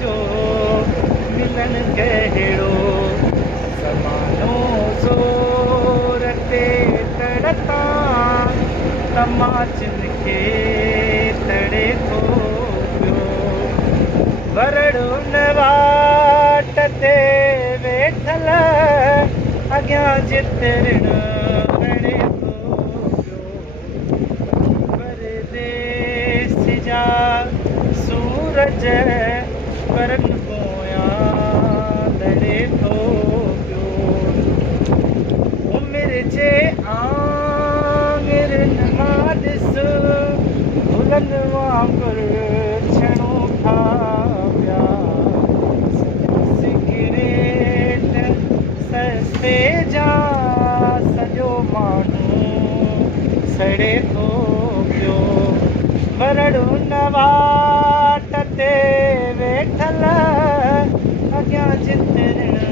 जो मिलन कहिड़ो समानो ज़ोर ते तड़ता तमाचिन खे तड़े थो पियो वरड़ो न वाट ते वेठल अॻियां जितरण वणे थो पियो परदेस जा सूरज परन पोयां लड़े थो पियो उमिरि जे आङिरनि मां ॾिस गुलनि वांगुरु छणो था पिया सिगरेट सस्ते जा सॼो माण्हू सड़े थो पियो वरड़ो न वाट ते वेठल अॻियां जितरण